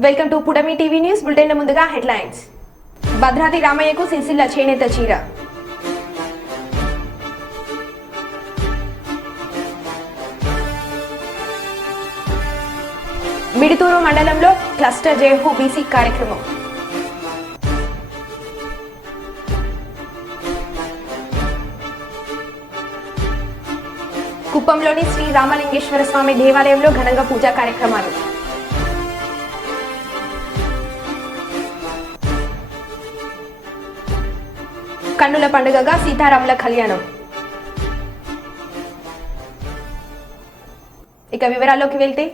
Welcome to పుడమి TV news bulletin. ముందుగా headlines. Bhadradri రామయ్యకు సిరిసిల్ల చేనేత చీర. మిడుతూరు మండలంలో క్లస్టర్ జేహూ బీసీ కార్యక్రమం. కుప్పంలోని శ్రీ రామలింగేశ్వర స్వామి దేవాలయంలో ఘనంగా పూజా కార్యక్రమాలు. కన్నుల పండుగగా సీతారాముల కళ్యాణం. ఇక వివరాల్లోకి వెళ్తే,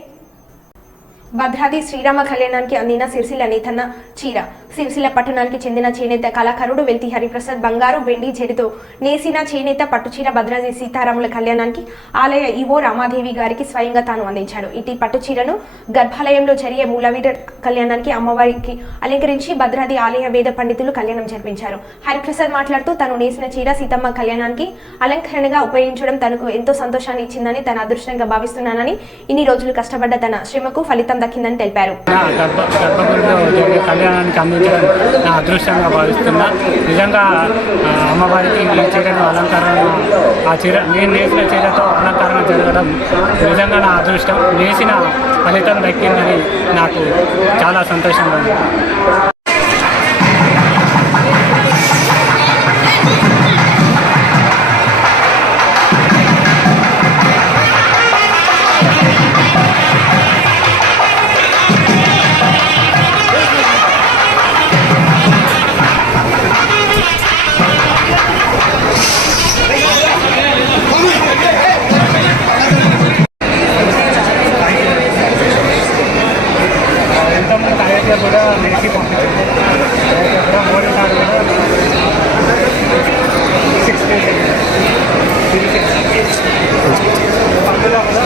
భద్రాద్రి శ్రీరామ కళ్యాణానికి అందిన సిరిసిల్ల నేతన్న చీర. సిరిసిల్ల పట్టణానికి చెందిన చేనేత కళాకారుడు వెల్తి హరిప్రసాద్ బంగారు వెండి జెరితో నేసిన చేనేత పట్టుచీర భద్రాద్రి సీతారాముల కళ్యాణానికి ఆలయ ఈవో రామాదేవి గారికి స్వయంగా తాను అందించాడు. ఇటీ పట్టుచీరను గర్భాలయంలో జరిగే మూలవీర కళ్యాణానికి అమ్మవారికి అలంకరించి భద్రాద్రి ఆలయ వేద పండితులు కళ్యాణం జరిపించారు. హరిప్రసాద్ మాట్లాడుతూ తను నేసిన చీర సీతమ్మ కళ్యాణానికి అలంకరణగా ఉపయోగించడం తనకు ఎంతో సంతోషాన్ని ఇచ్చిందని, తన అదృష్టంగా భావిస్తున్నానని, ఇన్ని రోజులు కష్టపడ్డ తన శ్రమకు ఫలితం దక్కిందని తెలిపారు. నా అదృష్టంగా భావిస్తున్నా. నిజంగా అమ్మవారికి ఈ చీరను అలంకరణ, ఆ చీర నేను నేసిన చీరతో అలంకరణ జరగడం నిజంగా నా అదృష్టం. నేసిన ఫలితం దక్కిందని నాకు చాలా సంతోషంగా ఉంది. కూడా నేసి పంపించారు. మోడీ సార్ కూడా 6 days అందులో కూడా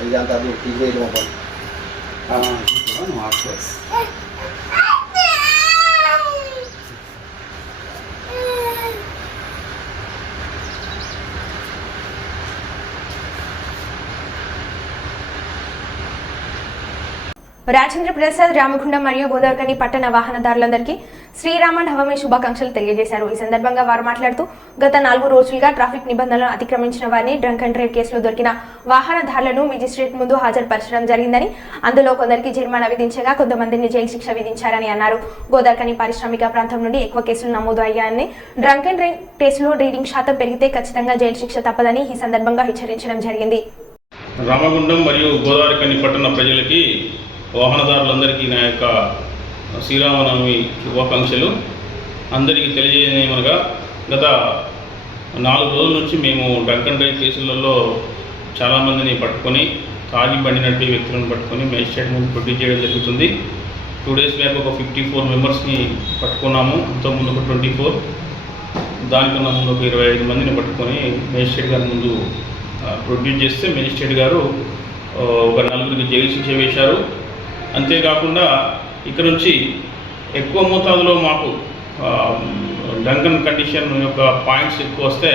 Aí já tá do que veio uma bola. Ah, não acho. Rajendra Prasad Ramagundam మరియు గోదావరిఖని పట్టణ వాహనదారులందరికీ శ్రీరామ నవమి శుభాకాంక్షలు తెలియజేశారు. ఈ సందర్భంగా వారు మాట్లాడుతూ, గత 4 రోజులుగా ట్రాఫిక్ నిబంధనలను అతిక్రమించిన వారిని డ్రంక్ అండ్ డ్రైవ్ కేసులో దొరికిన వాహనదారులను మెజిస్ట్రేట్ ముందు హాజరుపరచడం జరిగిందని, అందులో కొందరికి జరిమానా విధించగా కొంతమందిని జైలు శిక్ష విధించారని అన్నారు. గోదావరిఖని పారిశ్రామిక ప్రాంతం నుండి ఎక్కువ కేసులు నమోదు అయ్యాయని, డ్రంక్ అండ్ డ్రైవ్ కేసులో రీడింగ్ శాతం పెరిగితే ఖచ్చితంగా జైలు శిక్ష తప్పదని ఈ సందర్భంగా హెచ్చరించడం జరిగింది. రామగుండం మరియు గోదావరిఖని పట్టణ ప్రజలకి, వాహనదారులందరికీ నా యొక్క శ్రీరామనవమి శుభాకాంక్షలు. అందరికీ తెలియజేయమనగా గత 4 రోజుల నుంచి మేము డ్రంక్ అండ్ డ్రైవ్ కేసులలో చాలామందిని పట్టుకొని తాగి బండి నడిపే వ్యక్తులను పట్టుకొని మేజిస్ట్రేట్ ముందు ప్రొడ్యూస్ చేయడం జరుగుతుంది. 2 days బ్యాక్ ఒక 54 మెంబర్స్ని పట్టుకున్నాము. అంతకుముందు ఒక 24, దానికన్నా ముందు ఒక 25 మందిని పట్టుకొని మేజిస్ట్రేట్ గారి ముందు ప్రొడ్యూస్ చేస్తే మేజిస్ట్రేట్ గారు ఒక 4గురికి జైలు శిక్ష వేశారు. అంతేకాకుండా ఇక్కడ నుంచి ఎక్కువ మోతాదులో మాకు డ్రంకన్ కండిషన్ యొక్క పాయింట్స్ ఎక్కువ వస్తే,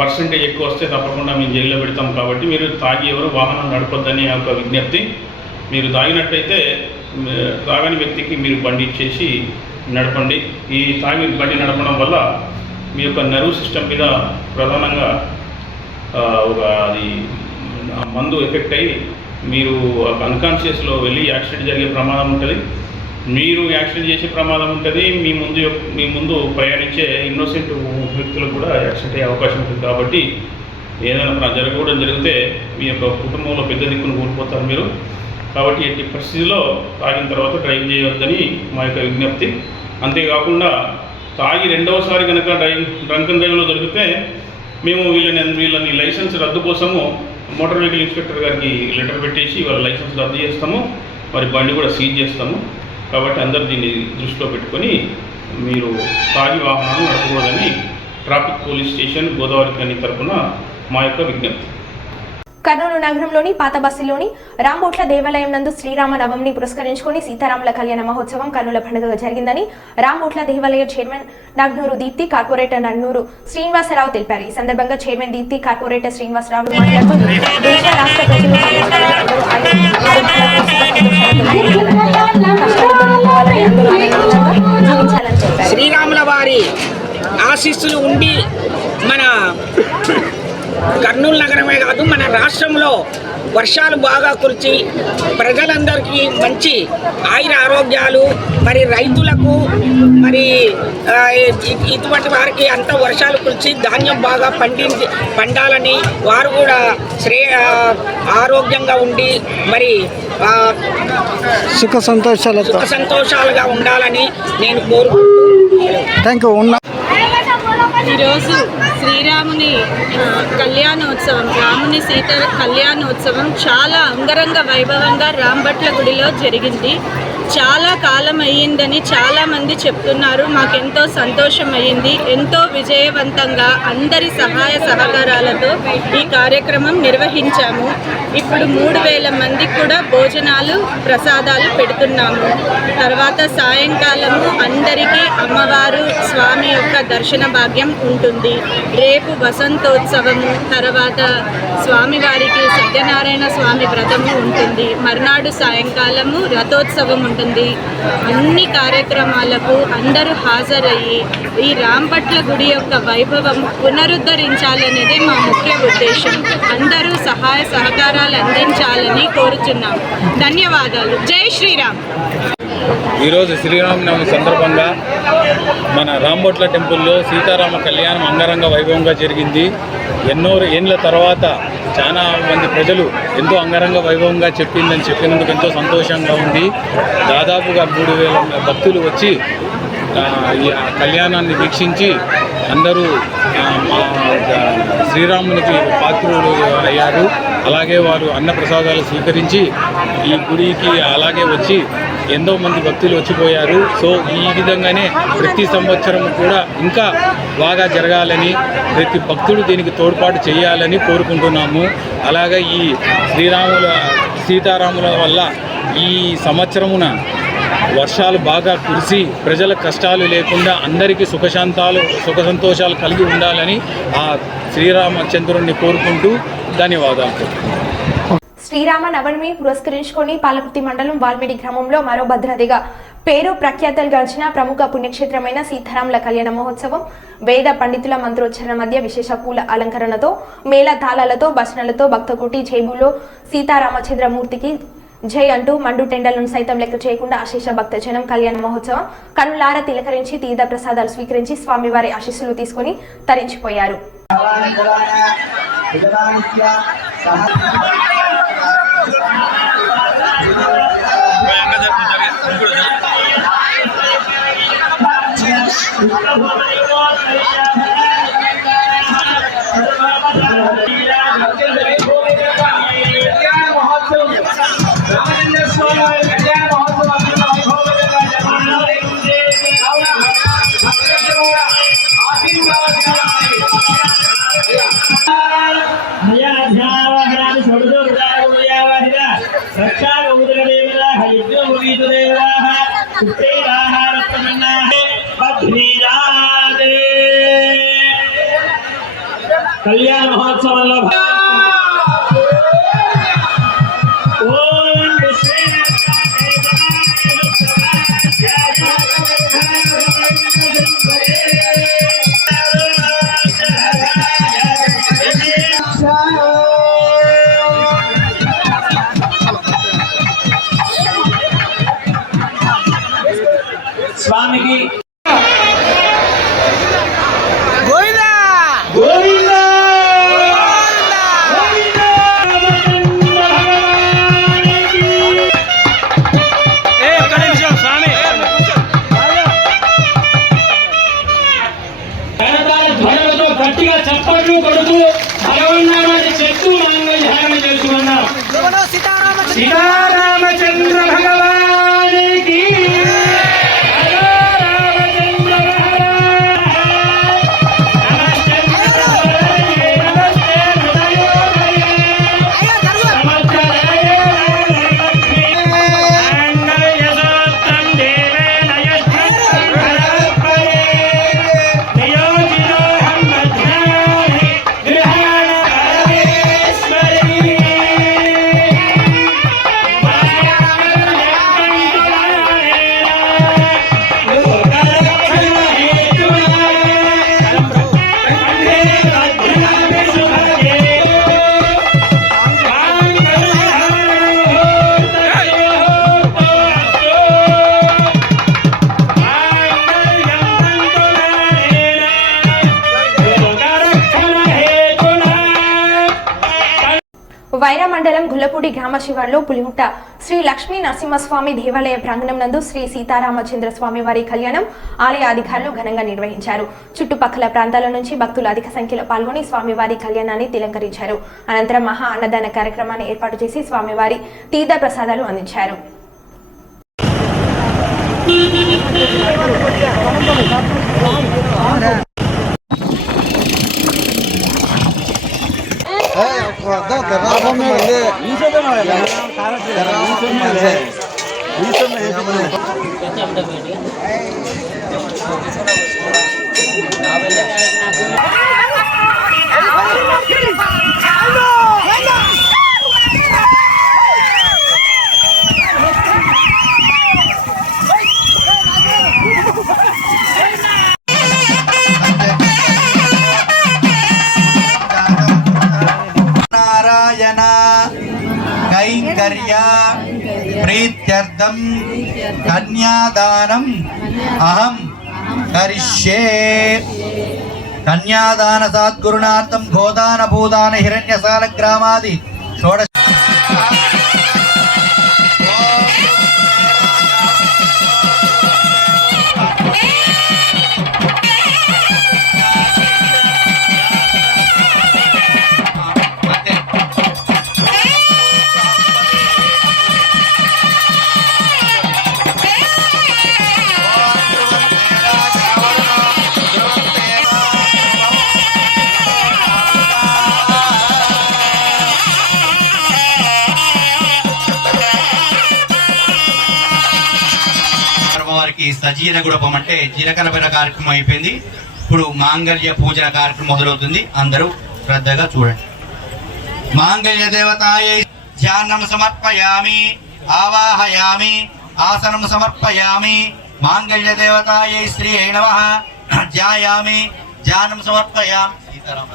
పర్సంటేజ్ ఎక్కువ వస్తే తప్పకుండా మేము జైల్లో పెడతాం. కాబట్టి మీరు తాగి ఎవరు వాహనం నడపొద్దని ఒక విజ్ఞప్తి. మీరు తాగినట్టయితే తాగని వ్యక్తికి మీరు బండి ఇచ్చేసి నడపండి. ఈ తాగి బండి నడపడం వల్ల మీ యొక్క నర్వ్ సిస్టమ్ మీద ప్రధానంగా అది మందు ఎఫెక్ట్ అయ్యి మీరు అన్కాన్షియస్లో వెళ్ళి యాక్సిడెంట్ జరిగే ప్రమాదం ఉంటుంది. మీరు యాక్సిడెంట్ చేసే ప్రమాదం ఉంటుంది. మీ ముందు ప్రయాణించే ఇన్నోసెంట్ వ్యక్తులకు కూడా యాక్సిడెంట్ అయ్యే అవకాశం ఉంటుంది. కాబట్టి ఏదైనా జరగకూడదు జరిగితే మీ యొక్క కుటుంబంలో పెద్ద దిక్కును కోల్పోతారు మీరు. కాబట్టి ఎట్టి పరిస్థితిలో తాగిన తర్వాత డ్రైవ్ చేయవద్దని మా యొక్క విజ్ఞప్తి. అంతేకాకుండా తాగి రెండవసారి కనుక డ్రంక్ అండ్ డ్రైవ్లో దొరికితే మేము వీళ్ళని లైసెన్స్ రద్దు కోసము మోటార్ వెహికల్ ఇన్స్పెక్టర్ గారికి లెటర్ పెట్టేసి వాళ్ళ లైసెన్స్ రద్దు చేస్తాము, మరి బండి కూడా సీజ్ చేస్తాము. కాబట్టి అందరూ దీన్ని దృష్టిలో పెట్టుకొని మీరు తాగి వాహనాలు నడపకూడదని ట్రాఫిక్ పోలీస్ స్టేషన్ గోదావరి కని తరఫున మా యొక్క విజ్ఞప్తి. కర్నూలు నగరంలోని పాత బస్సులోని రాంబోట్ల దేవాలయం నందు శ్రీరామ నవమిని పురస్కరించుకుని సీతారాముల కళ్యాణ మహోత్సవం కర్నూలు పండుగగా జరిగిందని రాంబోట్ల దేవాలయ చైర్మన్ నగ్నూరు దీప్తి, కార్పొరేటర్ నగ్నూరు శ్రీనివాసరావు తెలిపారు. ఈ సందర్భంగా చైర్మన్ దీప్తి, కార్పొరేటర్ శ్రీనివాసరావు మాట్లాడుతూ దేశ రాష్ట్ర ప్రజలు శ్రీరాముల వారి ఆశీస్సులు ఉండి మన కర్నూలు నగరమే కాదు మన రాష్ట్రంలో వర్షాలు బాగా కురిచి ప్రజలందరికీ మంచి ఆయుర ఆరోగ్యాలు, మరి రైతులకు మరి ఇటువంటి వారికి అంత వర్షాలు కురిచి ధాన్యం బాగా పండాలని, వారు కూడా ఆరోగ్యంగా ఉండి మరి సుఖ సంతోషాలుగా ఉండాలని నేను కోరుకుంటూ ఈరోజు శ్రీరాముని కళ్యాణోత్సవం, రాముని సీత కళ్యాణోత్సవం చాలా అంగరంగ వైభవంగా రాంబట్ల గుడిలో జరిగింది. చాలా కాలం అయ్యిందని చాలామంది చెప్తున్నారు. మాకెంతో సంతోషం అయ్యింది. ఎంతో విజయవంతంగా అందరి సహాయ సహకారాలతో ఈ కార్యక్రమం నిర్వహించాము. ఇప్పుడు 3000 మందికి కూడా భోజనాలు ప్రసాదాలు పెడుతున్నాము. తర్వాత సాయంకాలము అందరికీ అమ్మవారు స్వామి యొక్క దర్శన భాగ్యం ఉంటుంది. రేపు వసంతోత్సవము, తర్వాత స్వామివారికి సత్యనారాయణ స్వామి వ్రతము ఉంటుంది. మర్నాడు సాయంకాలము రథోత్సవం ఉంటుంది. అన్ని కార్యక్రమాలకు అందరూ హాజరయ్యి ఈ రాంబట్ల గుడి యొక్క వైభవం పునరుద్ధరించాలనేదే మా ముఖ్య ఉద్దేశం. అందరూ సహాయ సహకారాలు అందించాలని కోరుచున్నాం. ధన్యవాదాలు. జై శ్రీరామ్. ఈరోజు శ్రీరామనవమి సందర్భంగా మన రాంబోట్ల టెంపుల్లో సీతారామ కళ్యాణం అంగరంగ వైభవంగా జరిగింది. ఎన్నో ఏళ్ళ తర్వాత చాలా మంది ప్రజలు ఎంతో అంగరంగ వైభవంగా చెప్పినందుకు ఎంతో సంతోషంగా ఉంది. దాదాపుగా 3000 భక్తులు వచ్చి ఈ కళ్యాణాన్ని వీక్షించి అందరూ శ్రీరామునికి పాత్రులు అయ్యారు. అలాగే వారు అన్నప్రసాదాలు స్వీకరించి ఈ గుడికి అలాగే వచ్చి ఎంతో మంది భక్తులు వచ్చిపోయారు. సో ఈ విధంగానే ప్రతి సంవత్సరం కూడా ఇంకా బాగా జరగాలని, ప్రతి భక్తుడు దీనికి తోడ్పాటు చేయాలని కోరుకుంటున్నాము. అలాగే ఈ సీతారాముల వల్ల ఈ సంవత్సరమున వర్షాలు బాగా కురిసి ప్రజల కష్టాలు లేకుండా అందరికీ సుఖ సంతోషాలు కలిగి ఉండాలని ఆ శ్రీరామచంద్రుడిని కోరుకుంటూ ధన్యవాదాలు. శ్రీరామ నవమిని పురస్కరించుకొని పాలకుర్తి మండలం వాల్మీడి గ్రామంలో మరో భద్రతగా పేరు ప్రఖ్యాతలు గాంచిన ప్రముఖ పుణ్యక్షేత్రమైన సీతారాముల కళ్యాణ మహోత్సవం వేద పండితుల మంత్రోచ్చరణ మధ్య విశేష పూల అలంకరణతో, మేళ తాళాలతో, భజనలతో భక్తకోటి జైబులో సీతారామచంద్రమూర్తికి జై అంటూ మండు టెండలను సైతం లెక్క చేయకుండా అశేష భక్తజనం కళ్యాణ మహోత్సవం కనులార తిలకరించి తీర్థ ప్రసాదాలు స్వీకరించి స్వామివారి ఆశీస్సులు తీసుకుని తరించిపోయారు. కళ్యాణ మహోత్సవంలో స్వామికి గట్టిగా చప్పట్లు కొడుతూ భగవన్నామని చెప్తూ మనం ధ్యానం చేసుకున్నాం. సీతారామచంద్ర భగవానికి వైరా మండలం గుల్లపూడి గ్రామ శివార్లో పులిముట్ట శ్రీ లక్ష్మీ నరసింహస్వామి దేవాలయ ప్రాంగణం నందు శ్రీ సీతారామచంద్ర స్వామి వారి కళ్యాణం ఆలయ అధికారులు ఘనంగా నిర్వహించారు. చుట్టుపక్కల ప్రాంతాల నుంచి భక్తులు అధిక సంఖ్యలో పాల్గొని స్వామివారి కళ్యాణాన్ని తిలకరించారు. అనంతరం మహా అన్నదాన కార్యక్రమాన్ని ఏర్పాటు చేసి స్వామివారి తీర్థ ప్రసాదాలు అందించారు. నారాయణ కైంకర్య ప్రీత్యర్థం కన్యాదానం అహం కరిష్యే. కన్యాదాన సద్గురునార్థం గోదాన భూదాన హిరణ్యసాల గ్రామాది షోడశ సజీర గుడపం అంటే జీలకర్ర కార్యక్రమం అయిపోయింది. ఇప్పుడు మాంగళ్య పూజన కార్యక్రమం మొదలవుతుంది. అందరూ శ్రద్ధగా చూడండి. మాంగళ్య దేవతాయై ధ్యానం సమర్పయామి ఆవాహయామి ఆసనం సమర్పయామి. మాంగళ్య దేవతాయై శ్రీ నమః ధ్యాయామి ధ్యానం సమర్పయామి. సీతారామ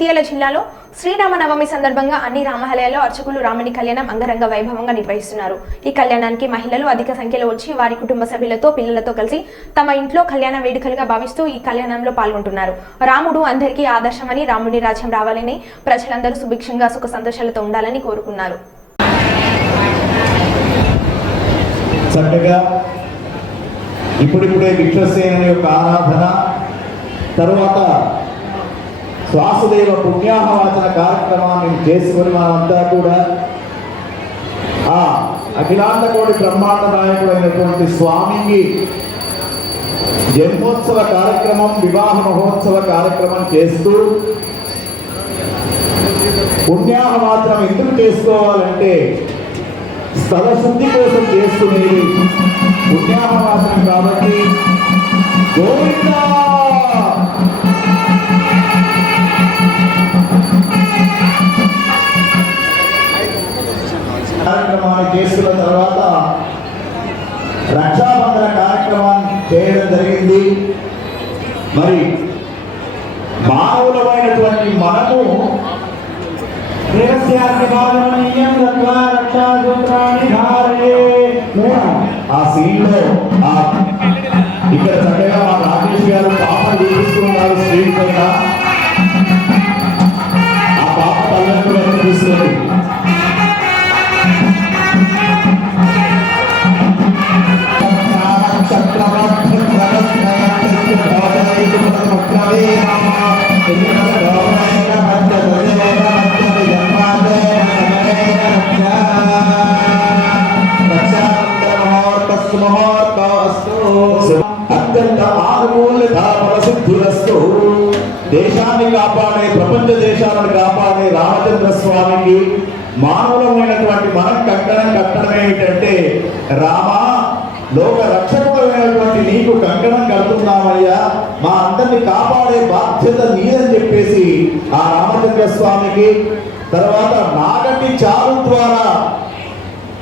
జగిత్యాల జిల్లాలో శ్రీరామనవమి సందర్భంగా అన్ని రామాలయాల్లో అర్చకులు రాముని కళ్యాణం అంగరంగ వైభవంగా నిర్వహిస్తున్నారు. ఈ కళ్యాణానికి మహిళలు అధిక సంఖ్యలో వచ్చి వారి కుటుంబ సభ్యులతో పిల్లలతో కలిసి తమ ఇంట్లో కళ్యాణ వేడుకలుగా భావిస్తూ ఈ కళ్యాణంలో పాల్గొంటున్నారు. రాముడు అందరికీ ఆదర్శమని, రాముడి రాజ్యం రావాలని, ప్రజలందరూ సుభిక్షంగా సుఖ సంతోషాలతో ఉండాలని కోరుకున్నారు. చక్కగా ఇప్పుడిప్పుడే విశ్వసేన యొక్క ఆరాధన తర్వాత శ్వాసదేవ పుణ్యాహవాచన కార్యక్రమాన్ని చేసుకొని మనమంతా కూడా ఆ అఖిలాండ కోటి బ్రహ్మాండ నాయకుడైనటువంటి స్వామికి జన్మోత్సవ కార్యక్రమం, వివాహ మహోత్సవ కార్యక్రమం చేస్తూ పుణ్యాహవాచనం ఎందుకు చేసుకోవాలంటే స్థల శుద్ధి కోసం చేసుకునేది పుణ్యాహవాచనం కాబట్టి గోవిందా కార్యక్రమాన్ని చేసుకున్న తర్వాత రక్షాబంధన కార్యక్రమాన్ని చేయడం జరిగింది. మరి మానవులమైనటువంటి మనము ఆ సీన్లో ఇక్కడ చక్కగా మా రాజేష్ గారు పాప చూపిస్తున్నారు స్క్రీన్ పైన. ఆ పాప తల్లిని కనిపిస్తుంది. అత్యంత ఆనుకూల్యత ప్రసిద్ధిరస్తు. దేశాన్ని కాపాడే, ప్రపంచ దేశాలను కాపాడే రామచంద్ర స్వామికి మానవులమైనటువంటి మనం కట్టడం ఏమిటంటే, రామా లోక రక్షకుడమైనటువంటి నీకు కంకణం కడుతున్నామయ్యా, మా అందరినీ కాపాడే బాధ్యత నీదని చెప్పేసి ఆ రామచంద్ర స్వామికి, తర్వాత నాగటి చారు ద్వారా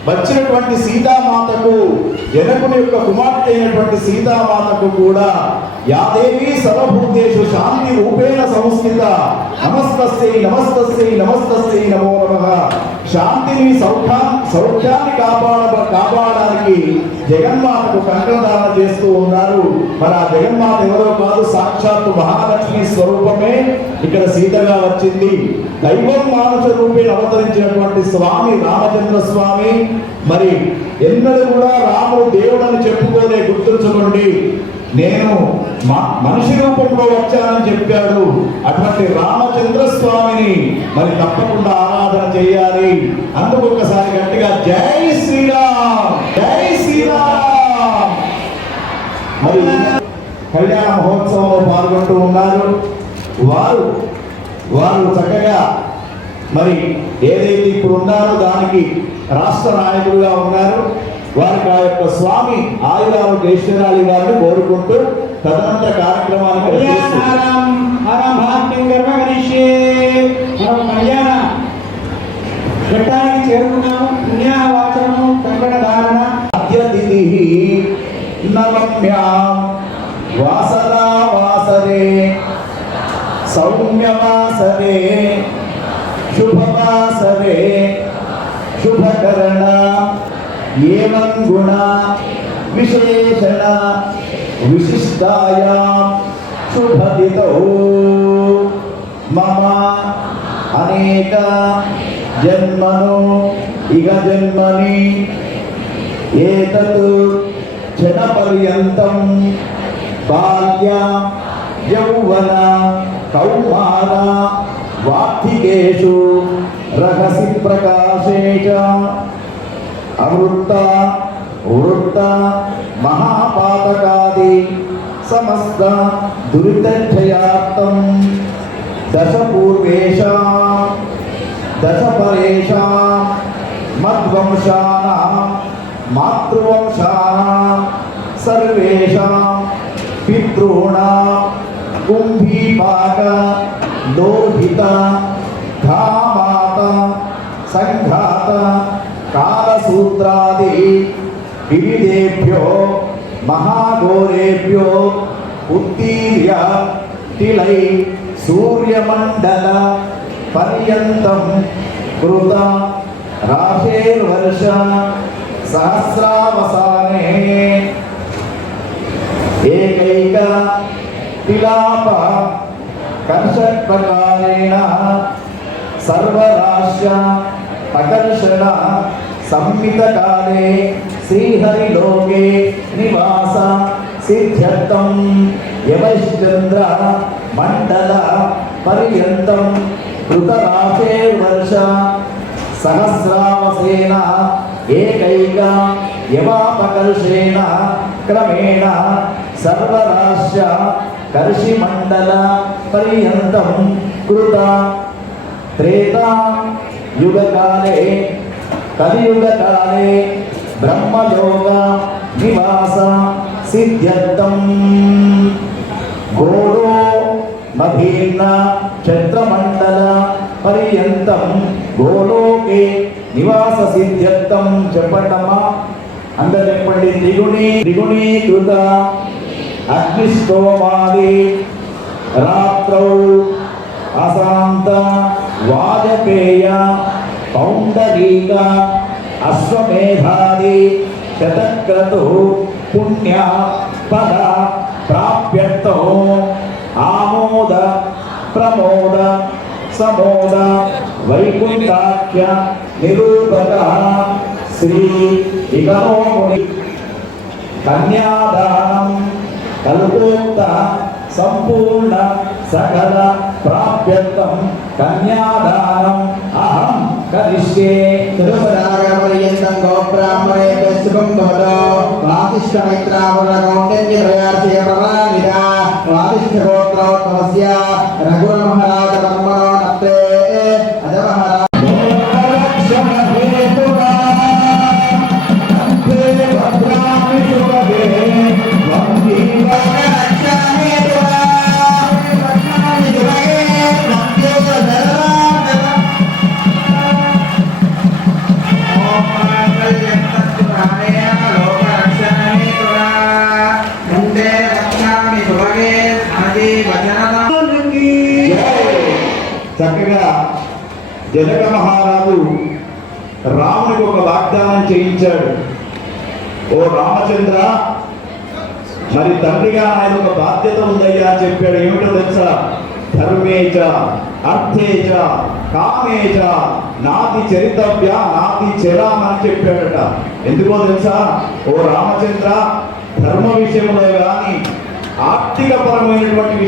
వచ్చినటువంటి సీతామాతకు, జనకుని యొక్క కుమార్తె అయినటువంటి సీతామాతకు కూడా యాదేవి సర్వభూతేషు శాంతి రూపేణ సంస్థిత నమస్తస్యై నమస్తస్యై నమస్తస్యై నమో నమః. శాంతిని సౌఖ్యాన్ని కాపాడడానికి జగన్మాతకు కంకణదాన చేస్తూ ఉన్నారు. మరి ఆ జగన్మాత ఎవరో కాదు, సాక్షాత్తు మహాలక్ష్మి స్వరూపమే ఇక్కడ సీతగా వచ్చింది. దైవం మానుష రూపేణ అవతరించినటువంటి స్వామి రామచంద్ర స్వామి. మరి ఎన్నడూ కూడా రాముడు దేవుడని చెప్పుకోలే, గుర్తుంచుకోండి. నేను మనిషి రూపంలో వచ్చానని చెప్పాడు. అటువంటి రామచంద్ర స్వామిని మరి తప్పకుండా ఆరాధన చేయాలి. అందుకు ఒక్కసారి గట్టిగా జై శ్రీరామ్, జై శ్రీరామ్. మరి కళ్యాణ మహోత్సవంలో పాల్గొంటూ ఉన్నారు. వారు చక్కగా మరి ఏదైతే ఇప్పుడు ఉన్నారో దానికి రాష్ట్ర నాయకులుగా ఉన్నారు. వారికి ఆ యొక్క స్వామి ఆయురారోగ్య ఐశ్వర్యాలు ఇవ్వాలని కోరుకుంటూ తదనంతర కార్యక్రమానికి ఘట్టానికి చేరుకున్నాము. పుణ్యాహవాచనము, కంకణ ధారణ. అద్యతిథి నవమ్యాం వాసనా వాసరే సౌమ్యవాసరే శుభవాసరే శుభకరణ ఏవం గుణ విశేషణ విశిష్టాయాం శుభదితో మమ అనేక జన్మను ఇగ జన్మని ఏతత్ క్షణపర్యంతం బాల్య యౌవన కౌమార వార్ధికేషు రహసి ప్రకాశే చ అవృత్త వృత్త మహాపాతకాది సమస్త దురితక్షయార్థం దశ పూర్వేషా దశ పరేషా మద్వంశానాం మాతృవంశానాం సర్వేషాం పితॄణాం కుంభీపాక లోహిత ఘామాత సంఘాత కాలసూత్రాది వివిధేభ్యో మహాఘోరేభ్యో ఉత్తీర్య తిలై సూర్యమండల పర్యంతం కృత రాశేర్వర్ష సహస్రావసానే ఏకైక విలాప కర్షత్వకారేణ సర్వరాశ్య అకర్షణ సంహితకాలే శ్రీహరిలోకే నివాస సిద్ధ్యర్థం యవశ్చంద్ర మండల పర్యంతం కృతరాశేర్వర్ష సహస్రావసేన ఏకైక యవాపకర్షేణ క్రమేణ సర్వరాశ్య కర్షిమండల పర్యంతం కృత త్రేతా యుగకాలే కలియుగకాలే బ్రహ్మలోక నివాస సిద్ధ్యర్థం గోడో మభీర్ణ క్షత్రమండల పర్యంతం గోలోకే నివాస సిద్ధ్యర్థం చెప్పండమ్మా అందరు చెప్పండి. త్రిగుణీకృత అగ్నిష్టోమాది రాత్రౌ అశాంత వాజపేయ పౌండరీక అశ్వమేధాది శతక్రతు పుణ్య పద ప్రాప్యర్థో ఆమోద ప్రమోద సమోద వైకుంఠాఖ్య నిరూపక శ్రీ ఇగనోముని కన్యాదానం కల్పోక్త సంపూర్ణ సకల ప్రాప్యర్థం కన్యాదానం అహం కరిష్యే. తిరుపరాగపర్యంతం గోబ్రాహ్మణే శుభం భవతో వాసిష్ఠమైత్రావరణకౌంటన్యప్రయాసే వాసిష్ఠగోత్రోద్భవస్య రఘురమహారాజ కర్మణో నప్తే అజమహారాజ చక్కగా జనక మహారాజు రామునికి ఒక వాగ్దానం చేయించాడు. ఓ రామచంద్ర, మరి తండ్రిగా ఆయన ఒక బాధ్యత ఉందయ్యా అని చెప్పాడు. ఏమిటో తెలుసా? ధర్మేచ అర్థేచ కామేచ నాతి చరితవ్య నాతి చరామ అని చెప్పాడట. ఎందుకో తెలుసా? ఓ రామచంద్ర, ధర్మ విషయంలో కానీ ఆర్థిక పరమైనటువంటి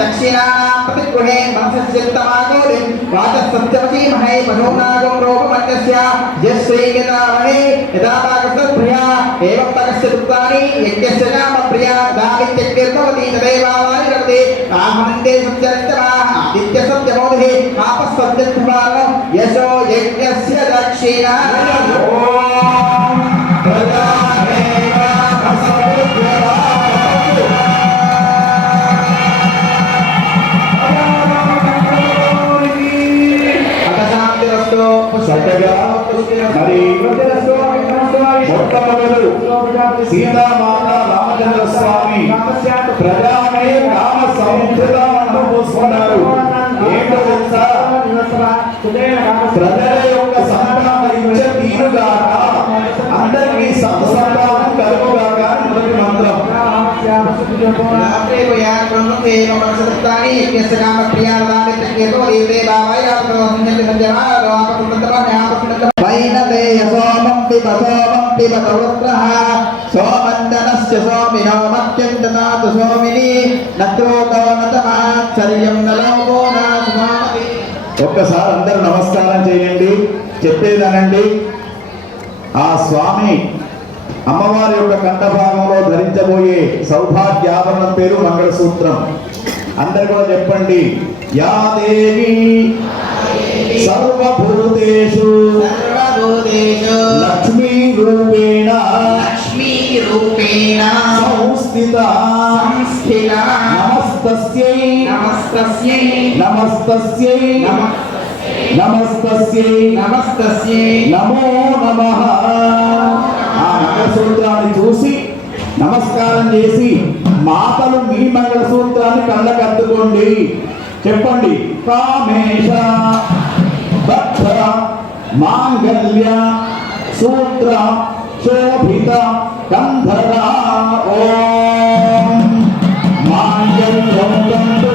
దక్షిణానాం ప్రతిగృహే మనసస్యత్తమాగోలిం వాచస్సత్యవసీమహే మనోనాగం రూపమన్యస్య యశ్రీగతామహే యదా పాకస్త్రియా ఏవం పకస్య దుఃఖాని యజ్ఞస్య నామ ప్రియా దావిత్యగ్నిర్భవతి తదేవావాని రవతే ఆహనందే సత్యరిష్టమా ఆదిత్య సత్యమోదహే ఆపస్సత్యత్వానో యశో యజ్ఞస్య దక్షిణా చక్కగా మరి మొట్టమొదలు సీతామాత రామచంద్ర స్వామి ప్రజామే రామ సముద్రం అనుభూస్తున్నారు. ఏంటో తెలుసా? ప్రజల యొక్క సంతాన ఇచ్చ తీరుగాక అందరికీ సంతానం కలుగుగాక మొదటి మంత్రం. సోమందనస్య సోమినో మత్యంతనాతు సోమిని నత్రోతో నతమాచర్యం నలోకో నాసుమామతి. ఒక్కసారి అందరూ నమస్కారం చేయండి. చెప్పేదనండి. ఆ స్వామి అమ్మవారి యొక్క కంఠభాగంలో ధరించబోయే సౌభాగ్యాభరణం పేరు మంగళసూత్రం. అందరు కూడా చెప్పండి. యా దేవి సర్వభూతేషు లక్ష్మీ రూపేణ సంస్థిత నమస్తస్యై నమస్తస్యై నమస్తస్యై నమస్తస్యై నమో నమః. ఆ మంగళసూత్రాన్ని చూసి నమస్కారం చేసి మాతలు మీ మంగళసూత్రాన్ని కళ్ళకద్దుకోండి. చెప్పండి. కామేశ భక్త మాంగళ్య సూత్ర శోభిత కంధర ఓం మాంగళ్యం తంతు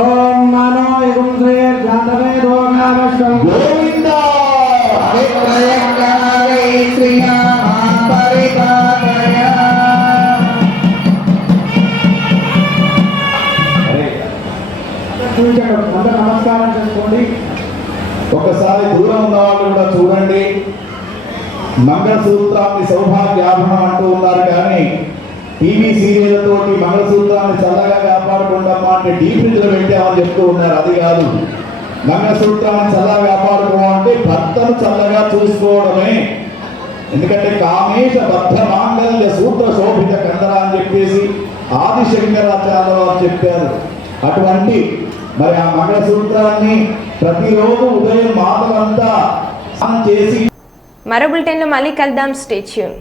ఓం మనో యుంద్రే జాతవే రోగావశం గోవింద అందరూ నమస్కారం చేసుకోండి. ఒకసారి దూరం ఉన్న వాళ్ళు కూడా చూడండి. మంగళసూత్రాన్ని సౌభాగ్యాభరణం అంటూ ఉన్నారు, కానీ టీవీ సీరియళ్లతోటి మంగళసూత్రాన్ని చల్లగా కాపాడుకుంటామా అంటే డీప్ ఫ్రిడ్జ్లో పెట్టామని చెప్తూ ఉన్నారు. అది కాదు. మంగళసూత్రాన్ని చల్లగా కాపాడుకోవాలంటే భర్తను చల్లగా చూసుకోవడమే. ఎందుకంటే కామేశ బద్ధ మాంగళ్య సూత్ర శోభిత కందర అని చెప్పేసి ఆదిశంకరాచార్య వారు చెప్పారు. అటువంటి మరి ఆ మంగళసూత్రాన్ని ప్రతిరోజు ఉదయం మాతలంతా స్నానం చేసి మరో బులెటిన్లో మళ్ళీ కలుద్దాం. Stay tune.